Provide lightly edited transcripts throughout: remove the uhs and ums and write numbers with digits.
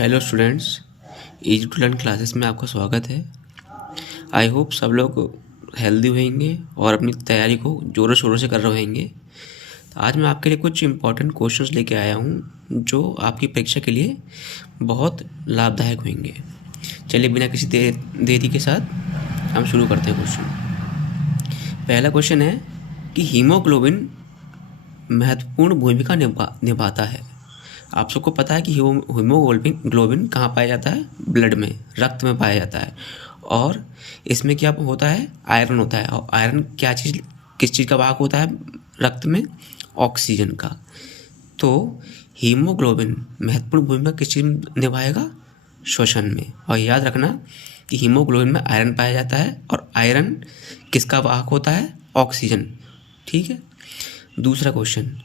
Hello students, easy to learn classes में आपका स्वागत है। आई होप सब लोग हेल्दी होंगे और अपनी तैयारी को ज़ोरों शोरों से कर रहे होंगे। तो आज मैं आपके लिए कुछ इम्पोर्टेंट क्वेश्चंस लेके आया हूँ जो आपकी परीक्षा के लिए बहुत लाभदायक होंगे। चलिए बिना किसी देरी के साथ हम शुरू करते हैं क्वेश्चन। पहला क्वेश्चन है कि हीमोग्लोबिन महत्वपूर्ण भूमिका निभाता है। आप सबको पता है कि हीमोग्लोबिन कहाँ पाया जाता है? ब्लड में, रक्त में पाया जाता है। और इसमें क्या होता है? आयरन होता है। और आयरन किस चीज़ का वाहक होता है रक्त में? ऑक्सीजन का। तो हीमोग्लोबिन महत्वपूर्ण भूमिका किस चीज़ में निभाएगा? श्वसन में। और याद रखना कि हीमोग्लोबिन में आयरन पाया जाता है और आयरन किसका वाहक होता है? ऑक्सीजन। ठीक है। दूसरा क्वेश्चन,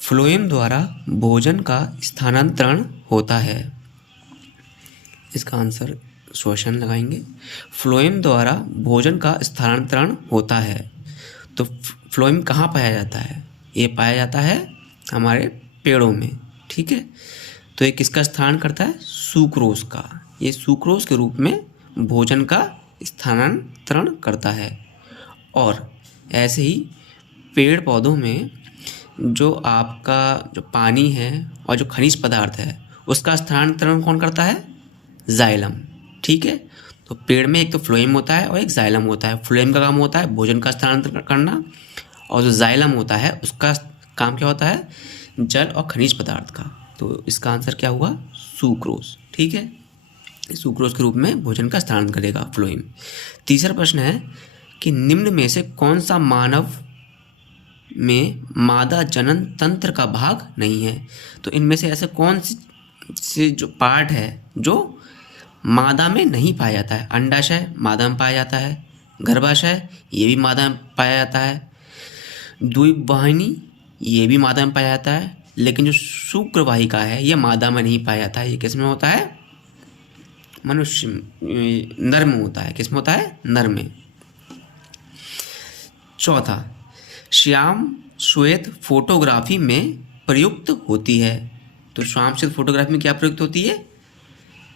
फ्लोएम द्वारा भोजन का स्थानांतरण होता है। इसका आंसर श्वसन लगाएंगे। फ्लोएम द्वारा भोजन का स्थानांतरण होता है। तो फ्लोएम कहाँ पाया जाता है? ये पाया जाता है हमारे पेड़ों में। ठीक है। तो ये किसका स्थान करता है? सुक्रोज का। ये सुक्रोज के रूप में भोजन का स्थानांतरण करता है। और ऐसे ही पेड़ पौधों में जो पानी है और जो खनिज पदार्थ है उसका स्थानांतरण कौन करता है? जाइलम। ठीक है। तो पेड़ में एक तो फ्लोएम होता है और एक जाइलम होता है। फ्लोएम का काम होता है भोजन का स्थानांतरण करना, और जो जाइलम होता है उसका काम क्या होता है? जल और खनिज पदार्थ का। तो इसका आंसर क्या हुआ? सुक्रोज। ठीक है। सुक्रोज के रूप में भोजन का स्थानांतरण करेगा फ्लोएम। तीसरा प्रश्न है कि निम्न में से कौन सा मानव में मादा जनन तंत्र का भाग नहीं है? तो इनमें से ऐसे कौन से जो पार्ट है जो मादा में नहीं पाया जाता है? अंडाशय मादा में पाया जाता है, गर्भाशय ये भी मादा में पाया जाता है, द्विवाहिनी ये भी मादा में पाया जाता है, लेकिन जो शुक्रवाहिका है ये मादा में नहीं पाया जाता है। ये किस में होता है? मनुष्य, नर में होता है। किस में होता है? नर में। चौथा, श्याम श्वेत फोटोग्राफी में प्रयुक्त होती है। तो श्याम श्वेत फोटोग्राफी में क्या प्रयुक्त होती है?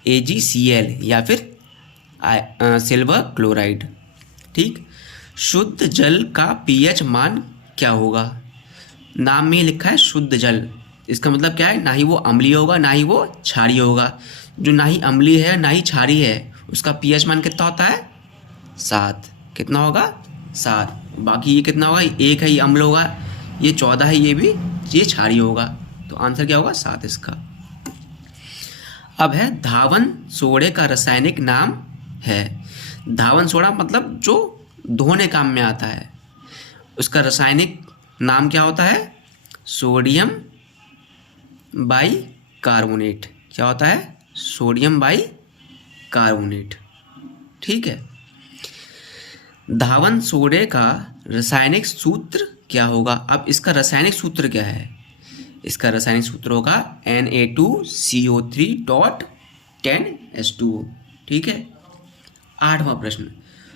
AgCl या फिर सिल्वर क्लोराइड। ठीक। शुद्ध जल का pH मान क्या होगा? नाम में लिखा है शुद्ध जल। इसका मतलब क्या है? ना ही वो अम्लीय होगा ना ही वो क्षारीय होगा। जो ना ही अम्लीय है ना ही क्षारीय है उसका pH मान कितना होता है? 7। कितना होगा? 7। बाकी ये कितना होगा? 1 है, ये अम्ल होगा, ये 14 है, ये क्षारीय होगा। तो आंसर क्या होगा? 7 इसका। अब है धावन सोडे का रासायनिक नाम है। धावन सोडा मतलब जो धोने काम में आता है, उसका रासायनिक नाम क्या होता है? Sodium bicarbonate. क्या होता है? Sodium bicarbonate. ठीक है। धावन सोडे का रासायनिक सूत्र क्या होगा? अब इसका रासायनिक सूत्र क्या है? इसका रासायनिक सूत्र होगा Na2CO3.10H2O। ठीक है। 8वां प्रश्न,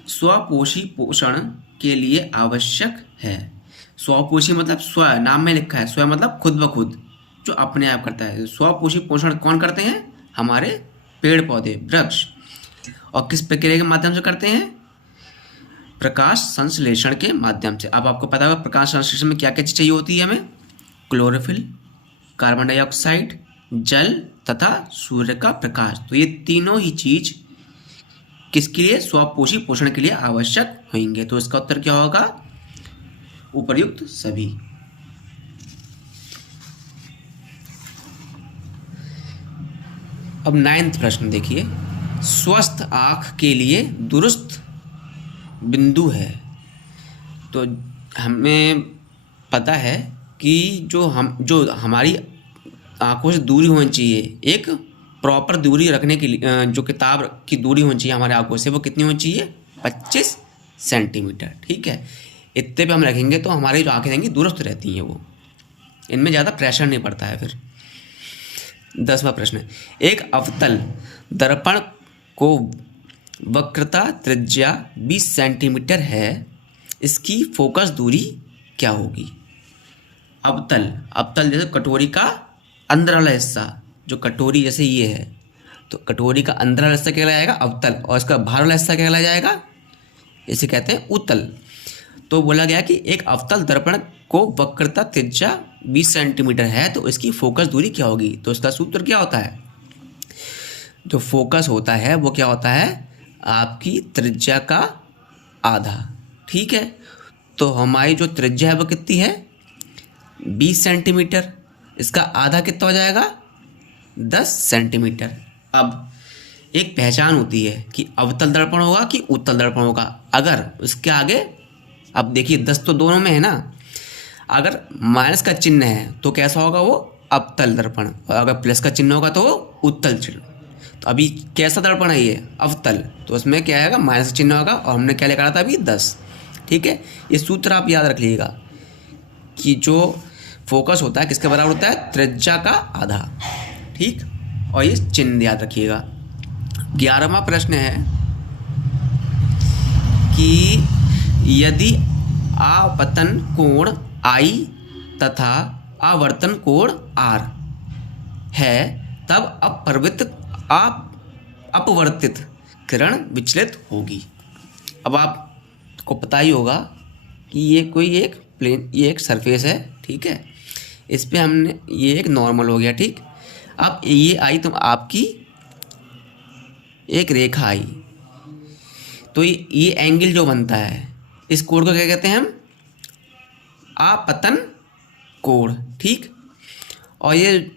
स्वपोषी पोषण के लिए आवश्यक है। स्वपोषी मतलब स्व, नाम में लिखा है स्व मतलब खुद ब खुद, जो अपने आप करता है। स्वपोषी पोषण कौन करते हैं? हमारे पेड़ पौधे, वृक्ष। और किस प्रक्रिया के माध्यम से करते हैं? प्रकाश संश्लेषण के माध्यम से। अब आपको पता होगा प्रकाश संश्लेषण में क्या क्या चीज चाहिए होती है हमें? क्लोरोफिल, कार्बन डाइऑक्साइड, जल तथा सूर्य का प्रकाश। तो ये तीनों ही चीज किसके लिए? स्वपोषी पोषण के लिए आवश्यक होंगे। तो इसका उत्तर क्या होगा? उपर्युक्त सभी। अब 9वां प्रश्न देखिए, स्वस्थ आंख के लिए दुरुस्त बिंदु है। तो हमें पता है कि जो हमारी आंखों से दूरी होनी चाहिए, एक प्रॉपर दूरी रखने के लिए जो किताब की दूरी होनी चाहिए हमारे आंखों से, वो कितनी होनी चाहिए? 25 सेंटीमीटर। ठीक है। इतने पे हम रखेंगे तो हमारी जो आंखें रहेंगी दुरुस्त रहती हैं, वो इनमें ज़्यादा प्रेशर नहीं पड़ता है। फिर 10वां प्रश्न, एक अवतल दर्पण को वक्रता त्रिज्या 20 सेंटीमीटर है, इसकी फोकस दूरी क्या होगी? अवतल जैसे कटोरी का अंदर वाला हिस्सा जो कटोरी जैसे ये है, तो कटोरी का अंदर वाला हिस्सा क्या कहलाएगा? अवतल, और इसका बाहर वाला हिस्सा क्या कहलाया जाएगा? इसे कहते हैं उत्तल। तो बोला गया कि एक अवतल दर्पण को वक्रता त्रिज्या 20 सेंटीमीटर है तो इसकी फोकस दूरी क्या होगी? तो इसका सूत्र क्या होता है? जो फोकस होता है वो क्या होता है? आपकी त्रिज्या का आधा। ठीक है, तो हमारी जो त्रिज्या है वो कितनी है? 20 सेंटीमीटर। इसका आधा कितना हो जाएगा? 10 सेंटीमीटर। अब एक पहचान होती है कि अवतल दर्पण होगा कि उत्तल दर्पण होगा। अगर उसके आगे, अब देखिए 10 तो दोनों में है ना, अगर माइनस का चिन्ह है तो कैसा होगा? वो अवतल दर्पण, और अगर प्लस का चिन्ह होगा तो वो उत्तल चिन्ह। तो अभी कैसा दर्पण है ये? अवतल, तो उसमें क्या आएगा? माइनस चिन्ह होगा, और हमने क्या लेकर आया था अभी? 10। ठीक है, ये सूत्र आप याद रख लीजिएगा कि जो फोकस होता है किसके बराबर होता है? त्रिज्या का आधा। ठीक, और ये चिन्ह याद रखिएगा। 11वां प्रश्न है कि यदि आपतन कोण I तथा आवर्तन कोण R है तब अपवर्तित किरण विचलित होगी। अब आपको पता ही होगा कि ये कोई एक प्लेन, ये एक सरफेस है। ठीक है, इस पे हमने, ये एक नॉर्मल हो गया। ठीक, अब ये आई तो आपकी एक रेखा आई, तो ये एंगल जो बनता है इस कोण को क्या कहते हैं हम? आपतन कोण। ठीक, और ये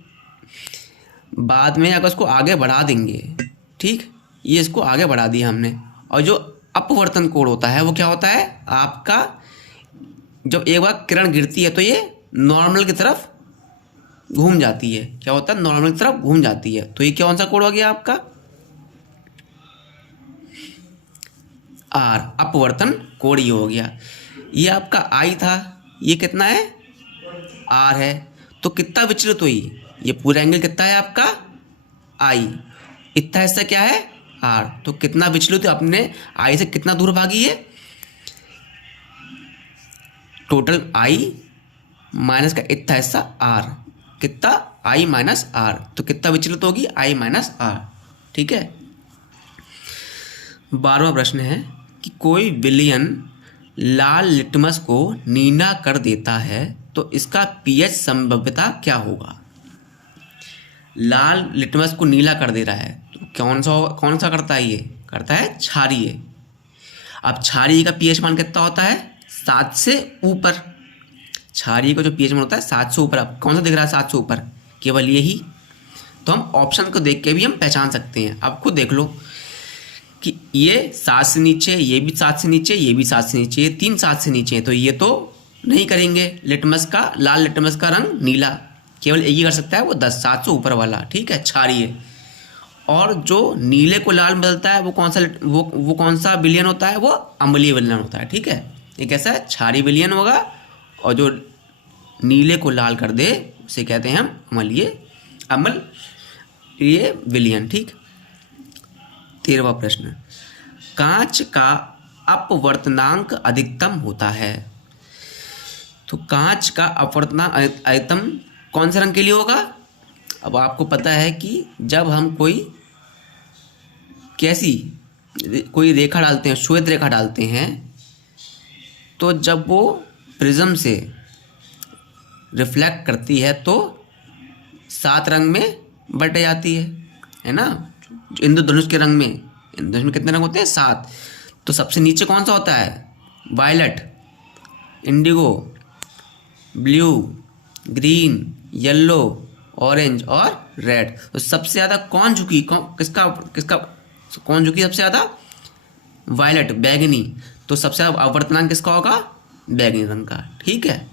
बाद में अगर उसको आगे बढ़ा देंगे, ठीक, ये इसको आगे बढ़ा दिया हमने, और जो अपवर्तन कोण होता है वो क्या होता है? आपका जब एक बार किरण गिरती है तो ये नॉर्मल की तरफ घूम जाती है। क्या होता है? नॉर्मल की तरफ घूम जाती है। तो ये कौन सा कोण हो गया आपका? आर, अपवर्तन कोण ये हो गया। ये आपका आई था, ये कितना है? आर है, तो कितना विचलित हुई? ये पूरा एंगल कितना है आपका? आई, इतना हिस्सा क्या है? आर, तो कितना विचलित? अपने आई से कितना दूर भागी है? टोटल आई माइनस का इतना हिस्सा आर, कितना? आई माइनस आर, तो कितना विचलित होगी? आई माइनस आर। ठीक है, 12वां प्रश्न है कि कोई विलयन लाल लिटमस को नीला कर देता है तो इसका पीएच संभाव्यता क्या होगा? लाल लिटमस को नीला कर दे रहा है तो कौन सा करता है? ये करता है क्षारीय। अब क्षारीय का पीएच मान कितना होता है? 7 से ऊपर। क्षारीय का जो पीएच मान होता है 7 से ऊपर। अब कौन सा दिख रहा है 7 से ऊपर? केवल यही। तो हम ऑप्शन को देख के भी हम पहचान सकते हैं। अब खुद देख लो कि ये 7 से नीचे, ये भी 7 से नीचे, ये भी 7 से नीचे, ये 3 7 से नीचे हैं, तो ये तो नहीं करेंगे लिटमस का, लाल लिटमस का रंग नीला। केवल एक ही कर सकता है, वो 10 7 से ऊपर वाला। ठीक है, क्षारीय। और जो नीले को लाल बदलता है वो कौन सा विलयन होता है? वो अम्लीय विलयन होता है। ठीक है, ये कैसा है? क्षारीय विलयन होगा, और जो नीले को लाल कर दे उसे कहते हैं हम अम्लीय विलयन। ठीक, 13वां प्रश्न, कांच का अपवर्तनांक अधिकतम होता है। तो कांच का अपवर्तनांक अधिकतम कौन से रंग के लिए होगा? अब आपको पता है कि जब हम कोई रेखा डालते हैं, श्वेत रेखा डालते हैं, तो जब वो प्रिज्म से रिफ्लेक्ट करती है तो 7 रंग में बट जाती है ना? इंद्रधनुष के रंग में, इंद्रधनुष में कितने रंग होते हैं? 7। तो सबसे नीचे कौन सा होता है? Violet, indigo, blue, green, yellow, orange और रेड। तो सबसे ज़्यादा कौन झुकी? कौन झुकी सबसे ज़्यादा? वायलेट, बैगनी। तो सबसे ज़्यादा अवर्तनांक किसका होगा? बैगनी रंग का। ठीक है,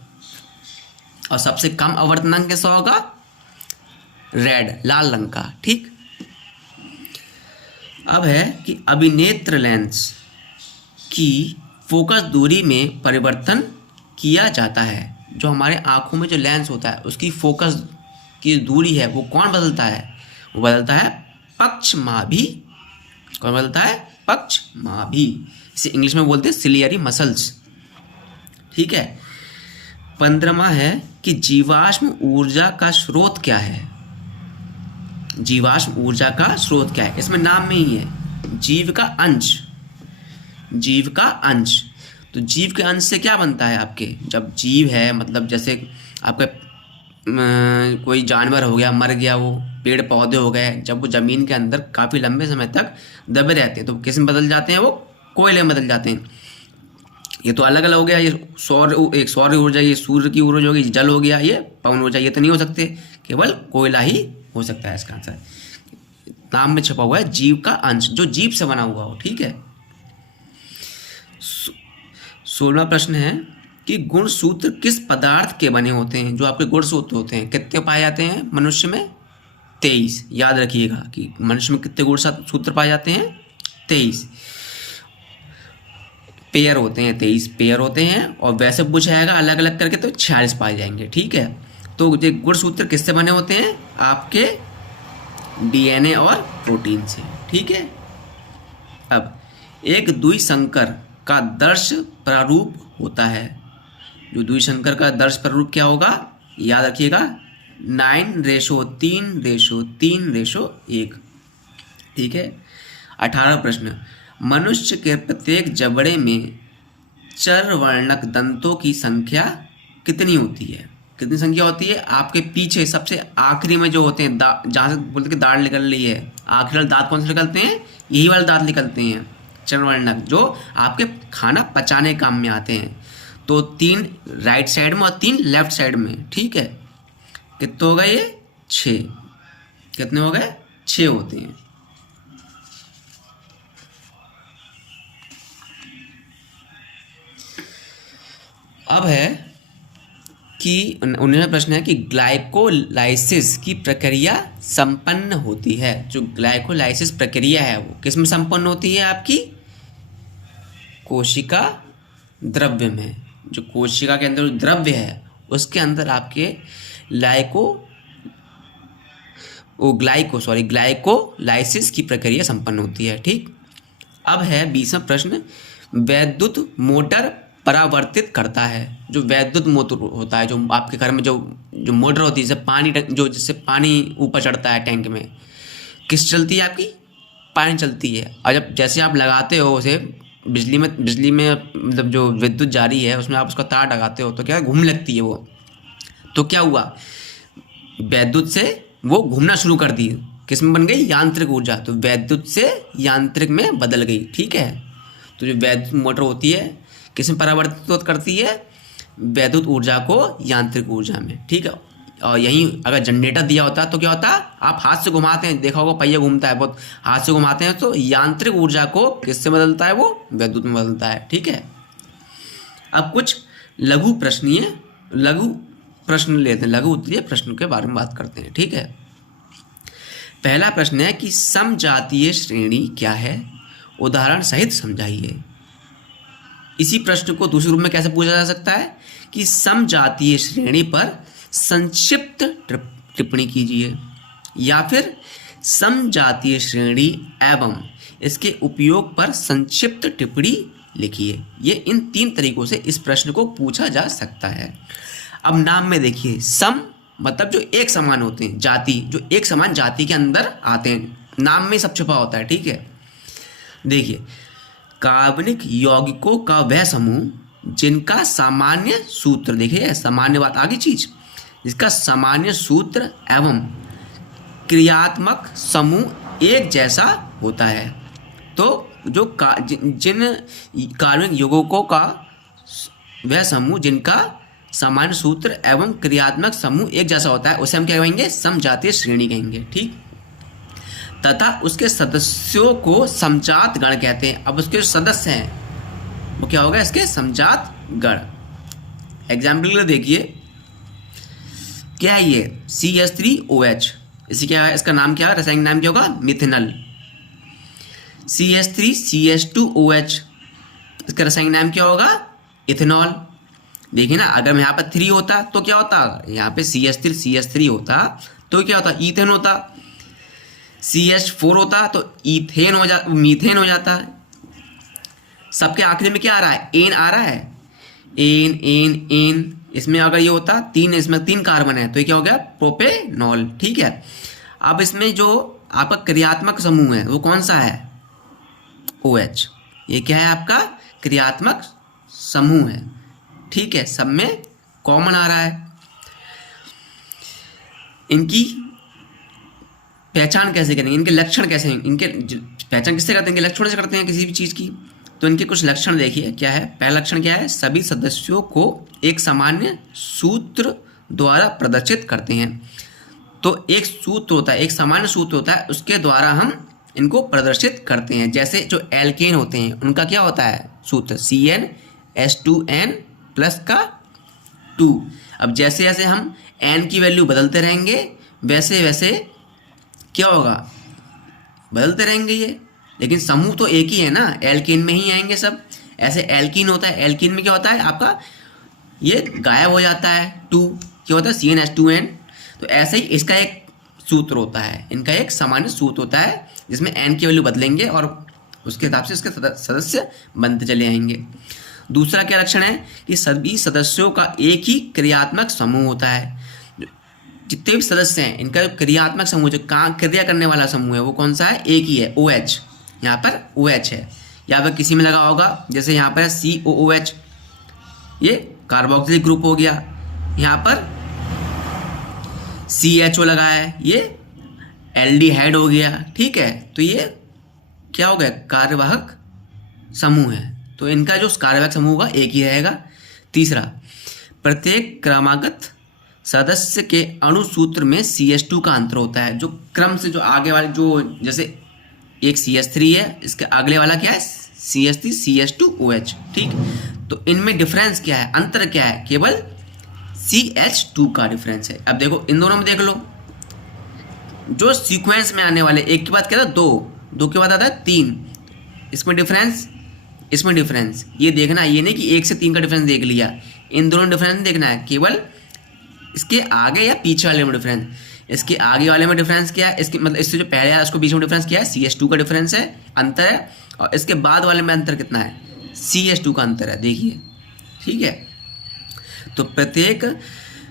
और सबसे कम अवर्तनांक किसका होगा? रेड, लाल रंग का। ठीक, अब है कि अभिनेत्र लेंस की फोकस दूरी में परिवर्तन किया जाता है। जो हमारे आँखों में जो लेंस होता है उसकी फोकस की दूरी है वो कौन बदलता है? वो बदलता है पक्षमाभी। कौन बदलता है? पक्षमाभी। इसे इंग्लिश में बोलते हैं सिलियरी मसल्स। ठीक है, 15वां है कि जीवाश्म ऊर्जा का स्रोत क्या है? जीवाश्म ऊर्जा का स्रोत क्या है? इसमें नाम में ही है, जीव का अंश, जीव का अंश। तो जीव के अंश से क्या बनता है आपके? जब जीव है मतलब जैसे आपका कोई जानवर हो गया, मर गया, वो पेड़ पौधे हो गए, जब वो ज़मीन के अंदर काफ़ी लंबे समय तक दबे रहते हैं तो किस में बदल जाते हैं? वो कोयले में बदल जाते हैं। ये तो अलग अलग हो गया, ये एक सौर ऊर्जा, ये सूर्य की ऊर्जा होगी, जल हो गया, ये पवन ऊर्जा, ये तो नहीं हो सकते, केवल कोयला ही हो सकता है इसका आंसर। नाम में छपा हुआ है जीव का अंश, जो जीव से बना हुआ हो। ठीक है। 16वां प्रश्न है कि गुण सूत्र किस पदार्थ के बने होते हैं? जो आपके गुण सूत्र होते हैं कितने पाए जाते हैं मनुष्य में? 23। याद रखिएगा कि मनुष्य में कितने गुण सूत्र पाए जाते हैं? 23 पेयर होते हैं, 23 पेयर होते हैं। और वैसे पूछा जाएगा अलग अलग करके तो 46 पाए जाएंगे। ठीक है। तो ये गुण सूत्र किससे बने होते हैं? आपके डीएनए और प्रोटीन से। ठीक है। अब एक द्विसंकर का दर्श प्रारूप होता है। जो द्विसंकर का दर्श प्रारूप क्या होगा? याद रखिएगा 9:3:3:1। ठीक है। 18वां प्रश्न, मनुष्य के प्रत्येक जबड़े में चरवर्णक दंतों की संख्या कितनी होती है? कितनी संख्या होती है? आपके पीछे सबसे आखिरी में जो होते हैं, जहाँ से बोलते हैं कि दाढ़ निकल रही है, आखिरी वाले दांत कौन से निकलते हैं? यही वाले दांत निकलते हैं, चरवर्णक, जो आपके खाना पचाने काम में आते हैं। तो 3 राइट साइड में और 3 लेफ्ट साइड में। ठीक है। कितने हो गए ये? 6। कितने हो गए? 6 होते हैं। अब है कि 19वां प्रश्न है कि ग्लाइकोलाइसिस की प्रक्रिया संपन्न होती है। जो ग्लाइकोलाइसिस प्रक्रिया है वो किस में संपन्न होती है? आपकी कोशिका द्रव्य में। जो कोशिका के अंदर द्रव्य है उसके अंदर आपके ग्लाइकोलाइसिस की प्रक्रिया संपन्न होती है। ठीक। अब है 20वां प्रश्न, वैद्युत मोटर परावर्तित करता है। जो वैद्युत मोटर होता है, जो आपके घर में जो मोटर होती है, जिससे पानी ऊपर चढ़ता है टैंक में, किस चलती है? आपकी पानी चलती है। और जब जैसे आप लगाते हो उसे बिजली में मतलब जो विद्युत जारी है उसमें आप उसका तार लगाते हो तो क्या घूमने लगती है वो। तो क्या हुआ? वैद्युत से वो घूमना शुरू कर दी, किस में बन गई? यांत्रिक ऊर्जा। तो वैद्युत से यांत्रिक में बदल गई। ठीक है। तो जो वैद्युत मोटर होती है किस में परावर्तित करती है? वैद्युत ऊर्जा को यांत्रिक ऊर्जा में। ठीक है। और यहीं अगर जनरेटर दिया होता तो क्या होता? आप हाथ से घुमाते हैं, देखा होगा पहिया घूमता है बहुत, हाथ से घुमाते हैं तो यांत्रिक ऊर्जा को किससे बदलता है? वो वैद्युत में बदलता है। ठीक है। अब कुछ लघु प्रश्न लेते हैं, लघु उत्तरीय प्रश्न के बारे में बात करते हैं। ठीक है। पहला प्रश्न है कि समजातीय श्रेणी क्या है? उदाहरण सहित समझाइए। इसी प्रश्न को दूसरे रूप में कैसे पूछा जा सकता है कि समजातीय श्रेणी पर संक्षिप्त टिप्पणी कीजिए, या फिर समजातीय श्रेणी एवं इसके उपयोग पर संक्षिप्त टिप्पणी लिखिए। ये इन 3 तरीकों से इस प्रश्न को पूछा जा सकता है। अब नाम में देखिए, सम मतलब जो एक समान होते हैं, जाति जो एक समान जाति के अंदर आते हैं, नाम में सब छुपा होता है। ठीक है। देखिए, कार्बनिक यौगिकों का वह समूह जिनका सामान्य सूत्र, देखिए सामान्य बात आगे चीज, जिसका सामान्य सूत्र एवं क्रियात्मक समूह एक जैसा होता है। तो जो जिन कार्बनिक यौगिकों का वह समूह जिनका सामान्य सूत्र एवं क्रियात्मक समूह एक जैसा होता है उसे हम क्या कहेंगे? समजातीय श्रेणी कहेंगे। ठीक। तथा उसके सदस्यों को समजात गण कहते हैं। अब उसके सदस्य हैं वो क्या होगा? इसके समजात गण। एग्जाम्पल के लिए देखिए, क्या है ये? CH3OH। इसी क्या है? इसका नाम क्या है? रासायनिक नाम क्या होगा? मिथेनॉल। CH3CH2OH, इसका रासायनिक नाम क्या होगा? इथेनॉल। देखिए ना, अगर यहाँ पर 3 होता तो क्या होता? यहाँ पे CH3 होता तो क्या होता? ईथेन होता। CH4 होता तो मीथेन हो जाता। सबके आखिरी में क्या आ रहा है? एन आ रहा है। एन। इसमें अगर ये होता 3, इसमें 3 कार्बन है तो ये क्या हो गया? प्रोपेनॉल। ठीक है। अब इसमें जो आपका क्रियात्मक समूह है वो कौन सा है? OH। ये क्या है? आपका क्रियात्मक समूह है। ठीक है, सब में कॉमन आ रहा है। इनकी पहचान कैसे करेंगे, इनके लक्षण कैसे हैं? इनके पहचान किससे करते हैं? इनके लक्षण से करते हैं किसी भी चीज़ की। तो इनके कुछ लक्षण देखिए क्या है। पहला लक्षण क्या है? सभी सदस्यों को एक सामान्य सूत्र द्वारा प्रदर्शित करते हैं। तो एक सूत्र होता है, एक सामान्य सूत्र होता है, उसके द्वारा हम इनको प्रदर्शित करते हैं। जैसे जो एल्केन होते हैं उनका क्या होता है सूत्र? CnH2n प्लस का 2। अब जैसे जैसे हम n की वैल्यू बदलते रहेंगे वैसे वैसे क्या होगा? बदलते रहेंगे ये, लेकिन समूह तो एक ही है ना, एल्केन में ही आएंगे सब। ऐसे एल्कीन होता है, एल्कीन में क्या होता है आपका? ये गायब हो जाता है, 2 क्या होता है? CnH2n। तो ऐसे ही इसका एक सूत्र होता है, इनका एक सामान्य सूत्र होता है जिसमें n की वैल्यू बदलेंगे और उसके हिसाब से इसके सदस्य बनते चले आएंगे। दूसरा क्या लक्षण है कि सभी सदस्यों का एक ही क्रियात्मक समूह होता है। जितने भी सदस्य हैं इनका जो क्रियात्मक समूह, जो क्रिया करने वाला समूह है वो कौन सा है? एक ही है, OH। यहाँ पर OH है, यहाँ पर किसी में लगा होगा, जैसे यहाँ पर है COOH, ये कार्बोक्सिलिक ग्रुप हो गया। यहाँ पर CHO लगा है, ये एल्डिहाइड हो गया। ठीक है, तो ये क्या हो गया? कार्यवाहक समूह है। तो इनका जो कार्यवाहक समूह होगा एक ही रहेगा। तीसरा, प्रत्येक क्रमागत सदस्य के अणुसूत्र में CH2 का अंतर होता है। जो क्रम से जो आगे वाले, जो जैसे एक CH3 है, इसके अगले वाला क्या है? CH3 CH2OH। ठीक, तो इनमें डिफरेंस क्या है, अंतर क्या है? केवल CH2 का डिफरेंस है। अब देखो इन दोनों में देख लो, जो सीक्वेंस में आने वाले, एक के बाद क्या था? दो के बाद आता है 3। इसमें डिफरेंस, इसमें डिफरेंस, ये देखना, ये नहीं कि 1 से 3 का डिफरेंस देख लिया। इन दोनों डिफरेंस देखना है, केवल इसके आगे या पीछे वाले में डिफरेंस। इसके आगे वाले में डिफरेंस क्या है? इसके मतलब इससे जो पहले आया उसको बीच में डिफरेंस क्या है? CH2 का डिफरेंस है, अंतर है। और इसके बाद वाले में अंतर कितना है? CH2 का अंतर है, देखिए। ठीक है, तो प्रत्येक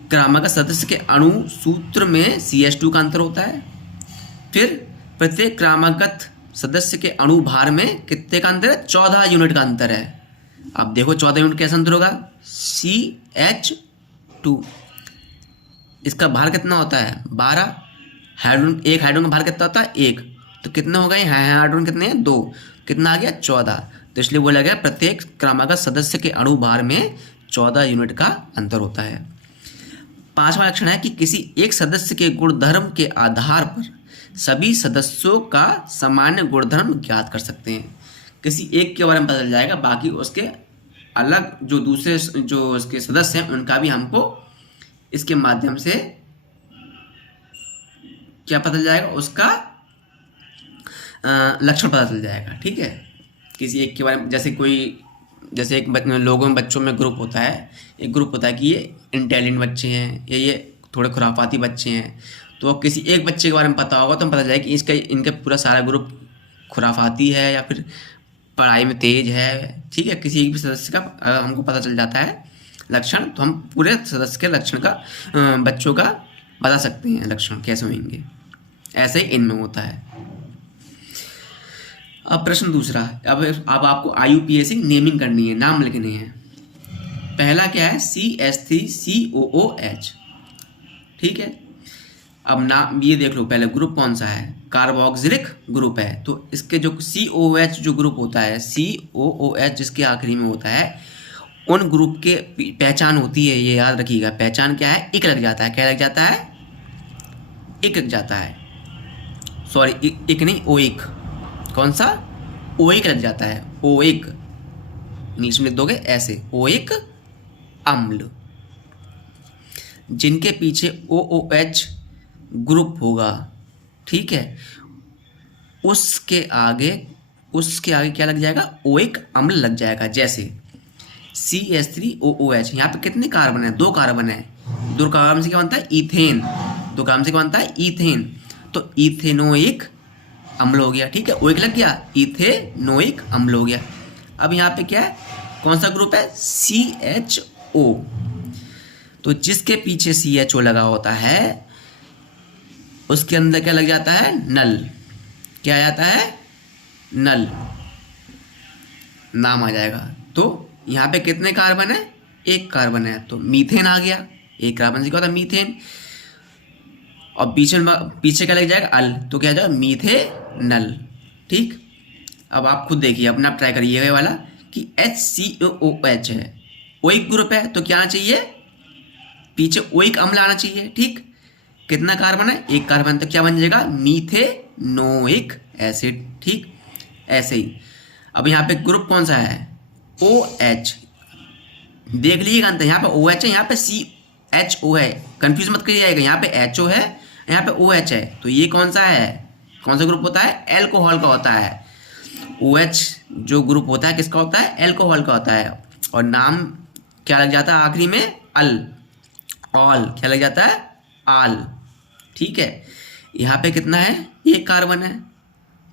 क्रमागत सदस्य के अणु सूत्र में CH2 का अंतर होता है। फिर प्रत्येक क्रमागत सदस्य के अणु भार में कितने का अंतर है? 14 यूनिट का अंतर है। अब देखो 14 यूनिट कैसे अंतर होगा? CH2, इसका भार कितना होता है? 12। हाइड्रोजन, एक हाइड्रोजन का भार कितना होता है? 1। तो कितने हो गए? हाइड्रोजन कितने हैं? 2। कितना आ गया? 14। तो इसलिए बोला गया प्रत्येक क्रमागत सदस्य के अणु भार में 14 यूनिट का अंतर होता है। पांचवा लक्षण है कि किसी एक सदस्य के गुणधर्म के आधार पर सभी सदस्यों का सामान्य गुणधर्म ज्ञात कर सकते हैं। किसी एक के बारे में पता चल जाएगा, बाकी उसके अलग जो दूसरे जो उसके सदस्य हैं उनका भी हमको इसके माध्यम से क्या पता चल जाएगा? उसका लक्षण पता चल जाएगा। ठीक है, किसी एक के बारे में, जैसे कोई, जैसे एक लोगों में, बच्चों में ग्रुप होता है, एक ग्रुप होता है कि ये इंटेलिजेंट बच्चे हैं या ये थोड़े खुराफाती बच्चे हैं। तो किसी एक बच्चे के बारे में पता होगा तो हम पता चलेगा कि इसका, इनका पूरा सारा ग्रुप खुराफाती है या फिर पढ़ाई में तेज है। ठीक है, किसी एक भी सदस्य का अगर हमको पता चल जाता है लक्षण, तो हम पूरे सदस्य के लक्षण का, बच्चों का बता सकते हैं लक्षण कैसे होंगे। ऐसे ही इनमें होता है। अब प्रश्न दूसरा, अब आपको IUPAC नेमिंग करनी है, नाम लिखने हैं। पहला क्या है? CH3COOH। ठीक है, अब नाम ये देख लो, पहले ग्रुप कौन सा है? कार्बोक्सिलिक ग्रुप है। तो इसके जो COOH जो ग्रुप होता है, COOH जिसके आखिरी में होता है, उन ग्रुप के पहचान होती है, ये याद रखिएगा। पहचान क्या है? इक लग जाता है। क्या लग जाता है? इक लग जाता है। सॉरी, इक नहीं, ओइक। कौन सा? ओइक लग जाता है। ओइक इंग्लिश में लिख दोगे ऐसे, ओइक अम्ल। जिनके पीछे OOH ग्रुप होगा, ठीक है, उसके आगे क्या लग जाएगा? ओइक अम्ल लग जाएगा। जैसे CH3OOH, यहाँ पे कितने कार्बन है? 2 कार्बन है। 2 कार्बन से क्या बनता है? ईथेन। 2 कार्बन से क्या बनता है? ईथेन। तो इथेनोइक अम्ल हो गया। ठीक है, ओइक लग गया, इथेनोइक अम्ल हो गया। अब यहाँ पे क्या है? कौन सा ग्रुप है? CHO। तो जिसके पीछे CHO लगा होता है उसके अंदर क्या लग जाता है, नल। क्या आ जाता है, नल, नाम आ जाएगा। तो यहाँ पे कितने कार्बन है, एक कार्बन है, तो मीथेन आ गया। एक कार्बन से क्या होता है, मीथेन। और पीछे क्या लग जाएगा, अल, तो क्या आ जाएगा, मीथेनल। ठीक, अब आप खुद देखिए, अपने आप ट्राई करिए ये वाला कि HCOOH है, ओइक ग्रुप है, तो क्या आना चाहिए, पीछे ओइक अम्ल आना चाहिए। ठीक, कितना कार्बन है, एक कार्बन, तो क्या बन जाएगा, मीथेनोइक एसिड। ठीक, ऐसे ही अब यहाँ पे ग्रुप कौन सा है, OH। देख लीजिएगा अंतर, यहाँ पे OH है, यहाँ पे CHO है, कंफ्यूज मत करिएगा, यहाँ पे HO है, यहाँ पे OH है, तो ये कौन सा है, कौन सा ग्रुप होता है, एल्कोहल का होता है। OH जो ग्रुप होता है किसका होता है, एल्कोहल का होता है। और नाम क्या लग जाता है आखिरी में, अल, ऑल, क्या लग जाता है, आल। ठीक है, यहाँ पे कितना है, एक कार्बन है,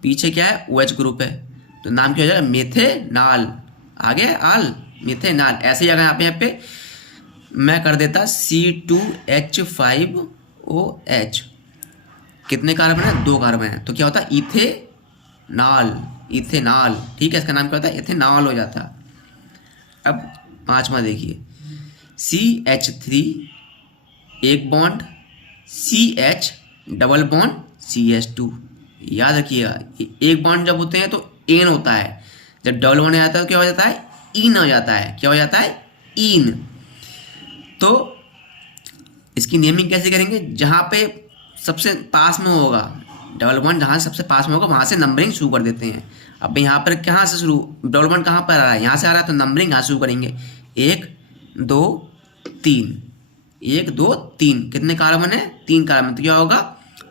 पीछे क्या है, OH ग्रुप है, तो नाम क्या हो जाएगा, मेथेनॉल। आगे आल, मेथेनॉल। ऐसे ही अगर यहाँ पे मैं कर देता C2H5OH, कितने कार्बन है, दो कार्बन है, तो क्या होता है, इथेनॉल, इथेनॉल। ठीक है, इसका नाम क्या होता है, इथेनॉल हो जाता। अब पांचवा देखिए, CH3 एक bond, CH double bond, CH2। याद रखिएगा, एक बॉन्ड जब होते हैं तो एन होता है, जब डबल बॉन्ड आता है तो क्या हो जाता है, इन हो जाता है। क्या हो जाता है, इन। तो इसकी नेमिंग कैसे करेंगे, जहाँ पे सबसे पास में होगा डबल बॉन्ड, जहाँ सबसे पास में होगा वहाँ से नंबरिंग शुरू कर देते हैं। अब यहाँ पर कहाँ से शुरू, डबल बॉन्ड कहाँ पर आ रहा है, यहाँ से आ रहा है, तो नंबरिंग यहाँ शुरू करेंगे, 1 2 3, 1 2 3, कितने कार्बन है, 3 कार्बन, तो क्या होगा,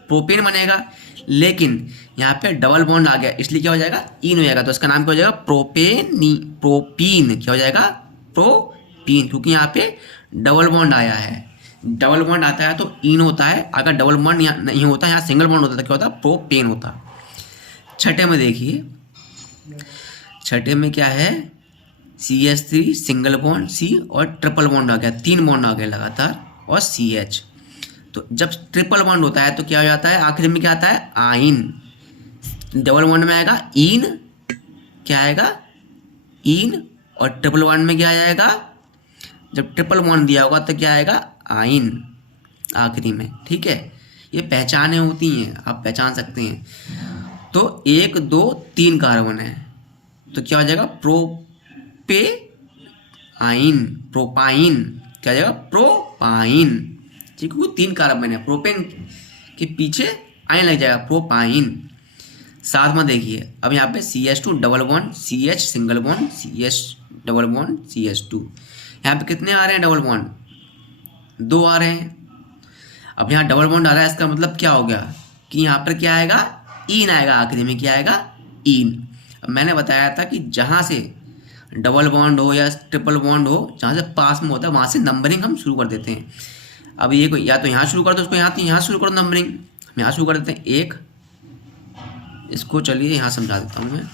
प्रोपेन बनेगा। लेकिन यहाँ पे डबल बॉन्ड आ गया, इसलिए क्या हो जाएगा, इन हो जाएगा, तो इसका नाम क्या हो जाएगा, प्रोपीन। क्या हो जाएगा, प्रोपीन, क्योंकि यहाँ पे डबल बॉन्ड आया है। डबल बॉन्ड आता है तो इन होता है, अगर डबल बॉन्ड यहाँ नहीं होता, यहाँ सिंगल बॉन्ड होता, तो क्या होता, प्रोपेन होता। छठे में देखिए, छठे में क्या है, CH3 सिंगल बॉन्ड C और ट्रिपल बॉन्ड आ गया, 3 बॉन्ड आ गए लगातार, और CH। तो जब ट्रिपल बॉन्ड होता है तो क्या हो जाता है, आखिर में क्या आता है, आइन। डबल बॉन्ड में आएगा इन, क्या आएगा, इन, और ट्रिपल बॉन्ड में क्या आ जाएगा, जब ट्रिपल बॉन्ड दिया होगा तो क्या आएगा, आइन आखिरी में। ठीक है, ये पहचानें होती हैं, आप पहचान सकते हैं। तो 1 2 3 कार्बन है, तो क्या हो जाएगा, प्रोपेआइन, प्रोपाइन, क्या हो जाएगा, प्रोपाइन। ठीक है, 3 कार्बन है, प्रोपेन के पीछे आइन लग जाएगा, प्रोपाइन। साथ में देखिए, अब यहाँ पे CH2 double bond, CH single bond, CH double bond, CH2। यहाँ पे कितने आ रहे हैं डबल बॉन्ड, 2 आ रहे हैं। अब यहाँ डबल बॉन्ड आ रहा है, इसका मतलब क्या हो गया कि यहाँ पर क्या आएगा, इन आएगा, आखिरी में क्या आएगा, इन। अब मैंने बताया था कि जहाँ से डबल बॉन्ड हो या ट्रिपल बॉन्ड हो, जहाँ से पास में होता है वहाँ से नंबरिंग हम शुरू कर देते हैं। अब ये को या तो यहाँ शुरू कर दो, उसको यहाँ शुरू करो नंबरिंग, हम यहाँ शुरू कर देते हैं, 1, इसको चलिए यहाँ समझा देता हूँ मैं।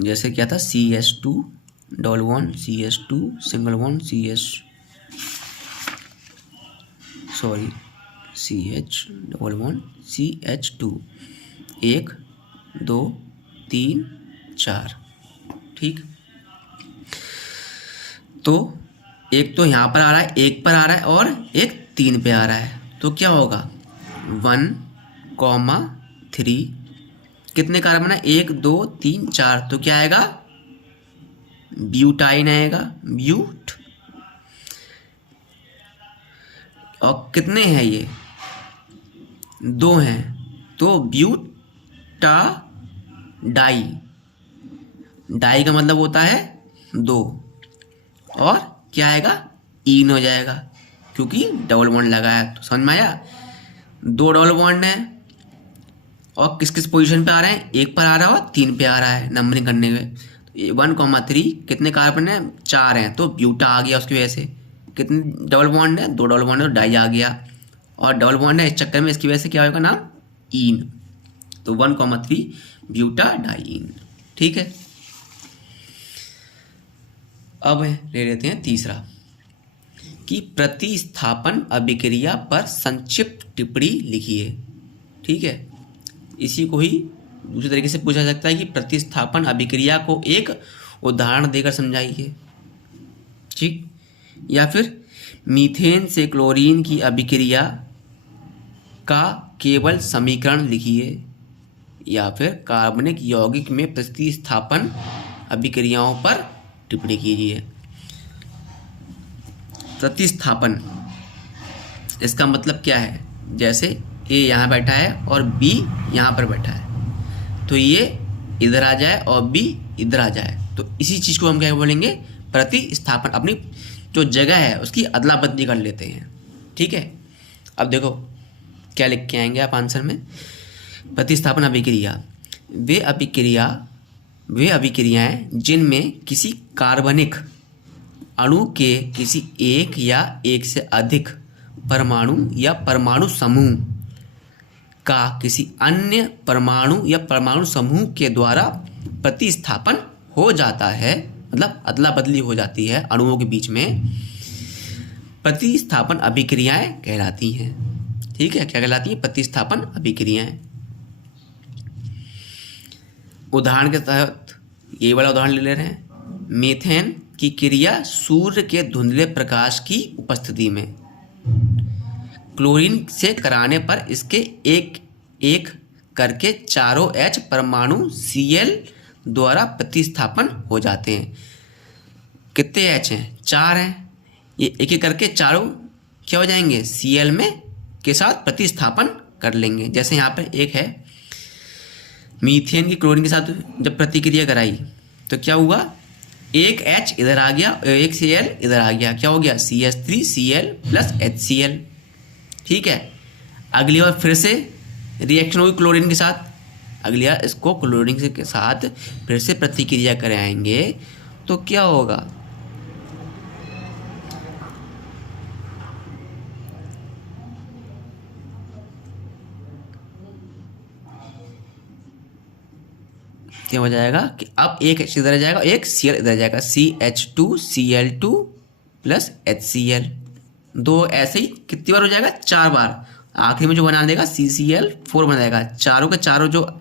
जैसे क्या था, CH2 double bond, CH2 single bond, CH double bond, CH2, 1 2 3 4। ठीक, तो एक तो यहाँ पर आ रहा है, 1 पर आ रहा है, और एक 3 पे आ रहा है, तो क्या होगा, 1,3, कितने कार्बन है, 1 2 3 4, तो क्या आएगा, ब्यूटाइन आएगा, ब्यूट। और कितने हैं ये, 2 हैं, तो ब्यूटाडाई, डाई का मतलब होता है 2, और क्या आएगा, इन हो जाएगा, क्योंकि डबल बॉन्ड लगा है। तो समझ में आया, 2 डबल बॉन्ड है, और किस किस पोजीशन पे आ रहे हैं, 1 पर आ रहा है और 3 पे आ रहा है नंबरिंग करने में। तो 1,3 कितने कार्बन है, 4 हैं, तो ब्यूटा आ गया। उसकी वजह से कितने डबल बॉन्ड है, 2 डबल बॉन्ड है, तो डाई आ गया, और डबल बॉन्ड है इस चक्कर में, इसकी वजह से क्या होगा नाम, इन। तो 1,3 ब्यूटा डाइइन। ठीक है, अब ले लेते हैं तीसरा, कि प्रतिस्थापन अभिक्रिया पर संक्षिप्त टिप्पणी लिखिए। ठीक है, इसी को ही दूसरे तरीके से पूछा सकता है कि प्रतिस्थापन अभिक्रिया को एक उदाहरण देकर समझाइए। ठीक, या फिर मीथेन से क्लोरीन की अभिक्रिया का केवल समीकरण लिखिए, या फिर कार्बनिक यौगिक में प्रतिस्थापन अभिक्रियाओं पर टिप्पणी कीजिए। प्रतिस्थापन, इसका मतलब क्या है? जैसे ए यहाँ बैठा है और बी यहाँ पर बैठा है, तो ये इधर आ जाए और बी इधर आ जाए, तो इसी चीज़ को हम क्या बोलेंगे? प्रतिस्थापन। अपनी जो जगह है उसकी अदला बदली कर लेते हैं। ठीक है, अब देखो क्या लिख के आएंगे आप आंसर में। प्रतिस्थापन अभिक्रिया वे अभिक्रियाएं जिनमें किसी कार्बनिक अणु के किसी एक या एक से अधिक परमाणु या परमाणु समूह का किसी अन्य परमाणु या परमाणु समूह के द्वारा प्रतिस्थापन हो जाता है, मतलब अदला बदली हो जाती है अणुओं के बीच में, प्रतिस्थापन अभिक्रियाएं कहलाती हैं। ठीक है, क्या कहलाती है? प्रतिस्थापन अभिक्रियाएं। उदाहरण के तहत ये वाला उदाहरण ले रहे हैं। मीथेन की क्रिया सूर्य के धुंधले प्रकाश की उपस्थिति में क्लोरीन से कराने पर इसके एक एक करके चारों H परमाणु Cl द्वारा प्रतिस्थापन हो जाते हैं। कितने H हैं? 4 हैं। ये एक एक करके चारों क्या हो जाएंगे? Cl में के साथ प्रतिस्थापन कर लेंगे। जैसे यहाँ पर एक है, मीथेन की क्लोरीन के साथ जब प्रतिक्रिया कराई तो क्या हुआ? एक H इधर आ गया और एक Cl इधर आ गया, क्या हो गया? CH3Cl plus HCl। ठीक है, अगली बार फिर से रिएक्शन हुई क्लोरीन के साथ, अगली बार इसको क्लोरीन के साथ फिर से प्रतिक्रिया कराएंगे तो क्या होगा? क्या हो जाएगा कि अब एक H इधर आ जाएगा, एक Cl इधर आ जाएगा, CH2Cl2 प्लस HCl। दो ऐसे ही कितनी बार हो जाएगा? 4 बार। आखिरी में जो बना देगा CCl4 बना देगा। चारों के चारों जो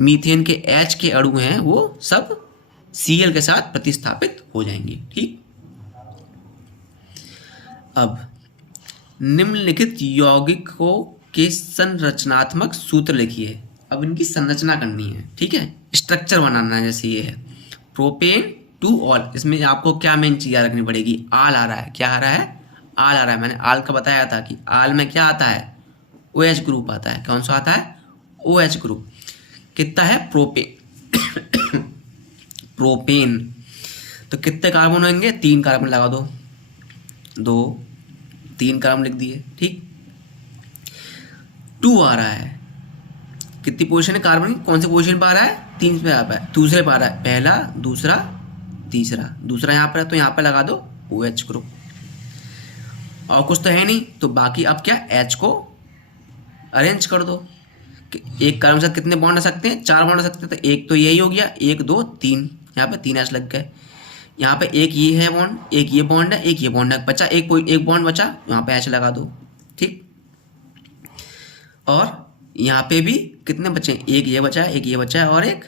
मीथेन के H के अणु हैं वो सब Cl के साथ प्रतिस्थापित हो जाएंगे। ठीक, अब निम्नलिखित यौगिकों के संरचनात्मक सूत्र लिखिए। अब इनकी संरचना करनी है। ठीक है, स्ट्रक्चर बनाना है। जैसे ये है प्रोपेन टू ऑल, इसमें आपको क्या मेन चीज़ रखनी पड़ेगी? आल आ रहा है। क्या आ रहा है? आल आ रहा है। मैंने आल का बताया था कि आल में क्या आता है? OH ग्रुप आता है। कौन सा आता है? OH group. कितना है? प्रोपेन प्रोपेन तो कितने कार्बन होंगे? 3 कार्बन लगा दो, 3 कार्बन लिख दिए। ठीक, 2 आ रहा है। कितनी पोजीशन है कार्बन की? कौन से पोजीशन पर आ रहा है? 3 पे आ रहा है, दूसरे पर आ रहा है। पहला, दूसरा, तीसरा। दूसरा यहाँ पर है तो यहाँ पे लगा दो OH ग्रुप। और कुछ तो है नहीं, तो बाकी अब क्या? H को अरेंज कर दो। एक कार्बन के साथ कितने बॉन्ड आ सकते हैं? 4 बॉन्ड आ सकते हैं। तो एक तो यही हो गया, 1 2 3, यहाँ पे 3 H लग गए। यहाँ पे एक ये है बॉन्ड, एक ये बॉन्ड है, एक ये बॉन्ड है, बचा एक बॉन्ड बचा, यहाँ पे H लगा दो। ठीक, और यहाँ पे भी कितने बचे? एक ये बचा है, एक ये बचा है और एक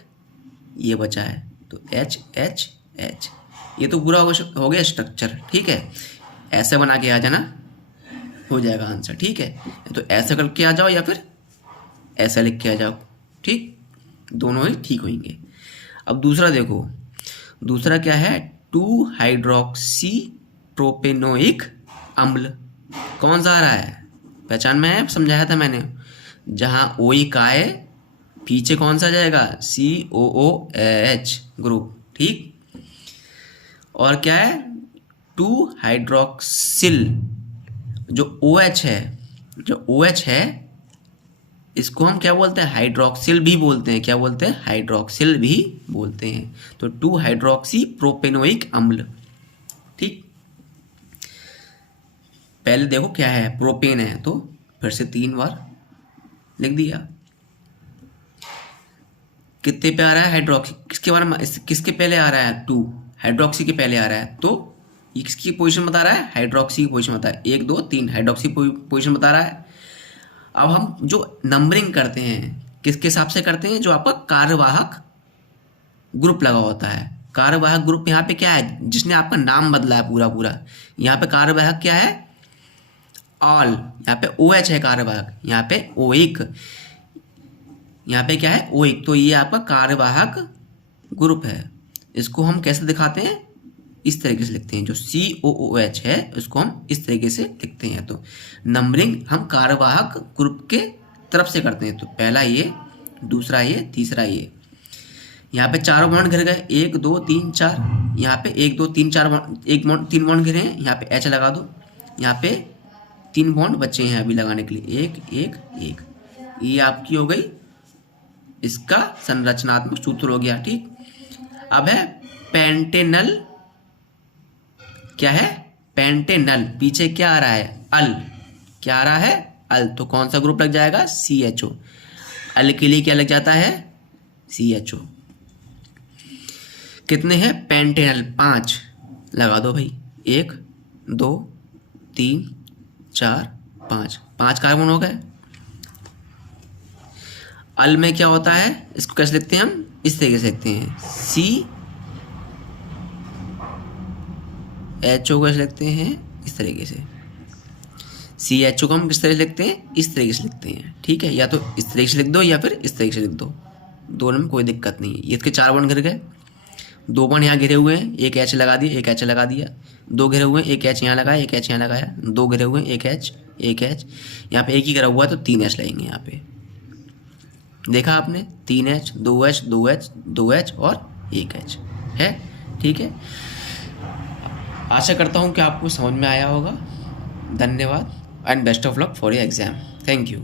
ये बचा है, तो H H H। ये तो पूरा हो गया स्ट्रक्चर। ठीक है, ऐसे बना के आ जाना, हो जाएगा आंसर। ठीक है, तो ऐसे करके आ जाओ या फिर ऐसा लिख के आ जाओ। ठीक, दोनों ही ठीक होंगे। अब दूसरा देखो, दूसरा क्या है? 2 हाइड्रोक्सी प्रोपेनोइक अम्ल। कौन सा आ रहा है? पहचान में है, समझाया था मैंने। जहाँ OE का है, पीछे कौन सा जाएगा? COOH group. ठीक, और क्या है? 2 हाइड्रोक्सिल, जो OH है, जो OH है इसको हम क्या बोलते हैं? हाइड्रोक्सिल भी बोलते हैं। क्या बोलते हैं? हाइड्रोक्सिल भी बोलते हैं। तो 2 हाइड्रोक्सी प्रोपेनोइक अम्ल। ठीक, पहले देखो क्या है? प्रोपेन है, तो फिर से 3 बार लिख दिया। कितने पे आ रहा है? हाइड्रोक्सी। किसके बारे में? किसके पहले आ रहा है? 2 हाइड्रोक्सी के पहले आ रहा है, तो ये किसकी पोजीशन बता रहा है? हाइड्रोक्सी की पोजीशन बता रहा है। 1 2 3 हाइड्रोक्सी पोजीशन बता रहा है। अब हम जो नंबरिंग करते हैं किसके हिसाब से करते हैं? जो आपका कार्यवाहक ग्रुप लगा होता है। कार्यवाहक ग्रुप यहाँ पे क्या है? जिसने आपका नाम बदला है पूरा पूरा। यहाँ पे कार्यवाहक क्या है? ऑल। यहाँ पे OH है कार्यवाहक, यहाँ पे ओइक, यहाँ पे क्या है? ओइक। तो ये आपका कार्यवाहक ग्रुप है। इसको हम कैसे दिखाते हैं? इस तरीके से लिखते हैं। जो COOH है उसको हम इस तरीके से लिखते हैं। तो नंबरिंग हम कार्यवाहक ग्रुप के तरफ से करते हैं। तो पहला ये, दूसरा ये, तीसरा ये। यहाँ पे 4 बॉन्ड घिर गए, 1 2 3 4। यहाँ पे 1 2 3 4 बॉन्ड, 3 बॉन्ड घिरे हैं। यहाँ पे H लगा दो। यहाँ पे 3 बॉन्ड बचे हैं अभी लगाने के लिए, 1 1 1। ये आपकी हो गई, इसका संरचनात्मक सूत्र हो गया। ठीक, अब है पेंटेनल। क्या है? पेंटेनल। पीछे क्या आ रहा है? अल। क्या आ रहा है? अल। तो कौन सा ग्रुप लग जाएगा? CHO। अल के लिए क्या लग जाता है? CHO। कितने हैं? पेंटेनल 5 लगा दो भाई। 1 2 3 4 5, 5 कार्बन हो गए। अल में क्या होता है? इसको कैसे लिखते हैं हम? इस तरीके से लिखते हैं, CHO कैसे लिखते हैं? इस तरीके से। CHO को हम किस तरह से लिखते हैं? इस तरीके से लिखते हैं। ठीक है, या तो इस तरीके से लिख दो या फिर इस तरीके से लिख दो, दोनों में कोई दिक्कत नहीं है। ये इसके 4 बॉन्ड घिर गए, 2 बॉन्ड यहाँ घिरे हुए हैं, 1 H लगा दिया, 1 H लगा दिया। 2 घिरे हुए हैं, 1 H यहाँ लगाया, 1 H यहाँ लगाया। 2 घिरे हुए हैं, 1 H 1 H। यहाँ पे एक ही घिरा हुआ है तो 3 H लगेंगे। यहाँ पे देखा आपने? 3 H 2 H 2 H 2 H और 1 H है। ठीक है, आशा करता हूँ कि आपको समझ में आया होगा। धन्यवाद and best of luck for your exam. Thank you.